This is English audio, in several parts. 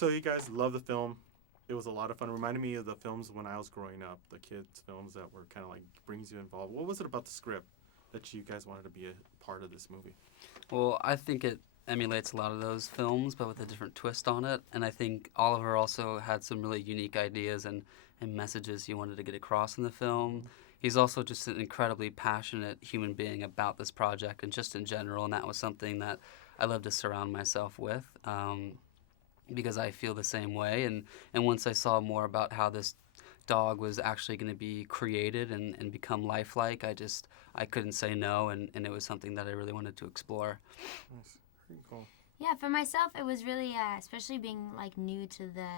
So you guys love the film. It was a lot of fun. It reminded me of the films when I was growing up, the kids' films that were kind of like brings you involved. What was it about the script that you guys wanted to be a part of this movie? Well, I think it emulates a lot of those films, but with a different twist on it. And I think Oliver also had some really unique ideas and messages he wanted to get across in the film. He's also just an incredibly passionate human being about this project and just in general, and that was something that I love to surround myself with because I feel the same way. And once I saw more about how this dog was actually going to be created and become lifelike, I couldn't say no, and it was something that I really wanted to explore. Nice. Very cool. Yeah, for myself, it was really, especially being like new to the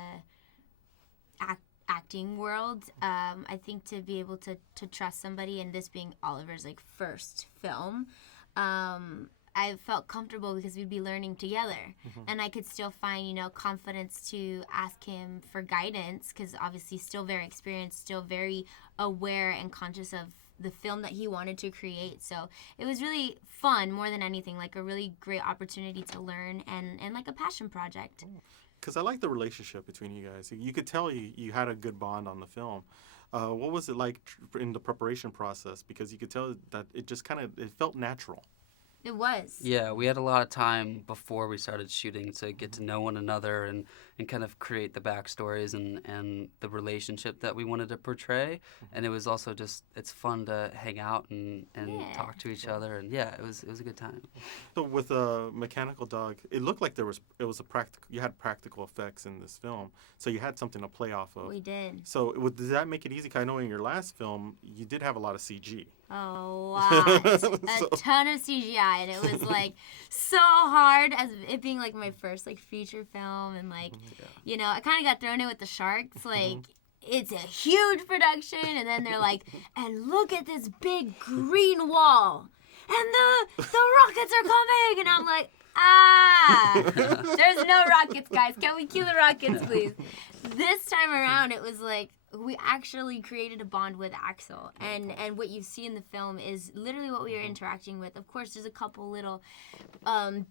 acting world. I think to be able to trust somebody, and this being Oliver's like first film, I felt comfortable because we'd be learning together, and I could still find confidence to ask him for guidance because obviously still very experienced, still very aware and conscious of the film that he wanted to create. So it was really fun more than anything, like a really great opportunity to learn and like a passion project. Because I like the relationship between you guys. You could tell you had a good bond on the film. What was it like in the preparation process? Because you could tell that it just it felt natural. It was. Yeah, we had a lot of time before we started shooting to get to know one another and kind of create the backstories and the relationship that we wanted to portray. And it was also it's fun to hang out and talk to each other. And yeah, it was a good time. So with a mechanical dog, it looked like you had practical effects in this film. So you had something to play off of. We did. So does that make it easy? 'Cause I know in your last film, you did have a lot of CG. Oh, wow. A ton of CGI, and it was like so hard as it being like my first like feature film, and like I kind of got thrown in with the sharks. Like it's a huge production, and then they're like, and look at this big green wall, and the rockets are coming, and I'm like, there's no rockets, guys. Can we cue the rockets, please? This time around, it was like we actually created a bond with Axel, and what you see in the film is literally what we are interacting with. Of course, there's a couple little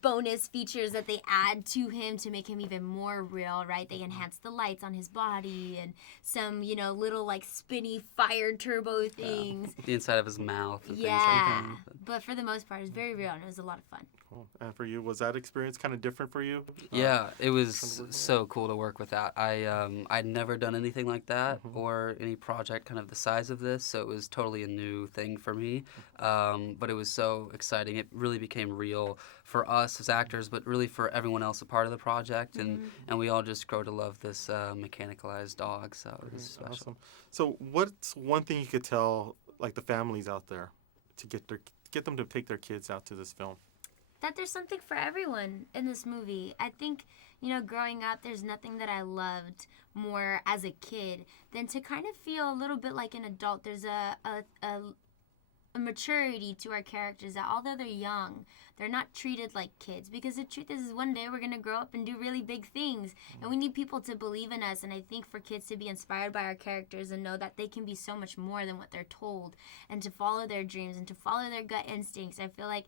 bonus features that they add to him to make him even more real, right? They enhance the lights on his body and some, little like spinny fire turbo things. The inside of his mouth and things like Yeah, that. but for the most part, it's very real, and it was a lot of fun. Cool. And for you, was that experience kind of different for you? Yeah, it was so cool to work with that. I'd never done anything like that or any project kind of the size of this, so it was totally a new thing for me. But it was so exciting. It really became real for us as actors, but really for everyone else a part of the project, and we all just grow to love this mechanicalized dog, so it was special. Awesome. So what's one thing you could tell like the families out there to get them to take their kids out to this film? That there's something for everyone in this movie. I think, growing up, there's nothing that I loved more as a kid than to kind of feel a little bit like an adult. There's a maturity to our characters that although they're young, they're not treated like kids, because the truth is one day we're going to grow up and do really big things, and we need people to believe in us. And I think for kids to be inspired by our characters and know that they can be so much more than what they're told, and to follow their dreams and to follow their gut instincts, I feel like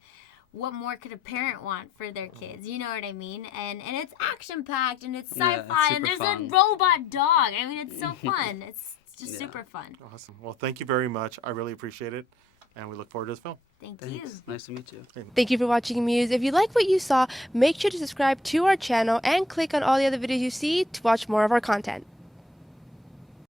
what more could a parent want for their kids? You know what I mean? And it's action-packed, and it's sci-fi, and there's a robot dog. I mean, it's so fun. It's just super fun. Awesome. Well, thank you very much. I really appreciate it, and we look forward to this film. Thanks. You. Nice to meet you. Thank you for watching Muse. If you like what you saw, make sure to subscribe to our channel and click on all the other videos you see to watch more of our content.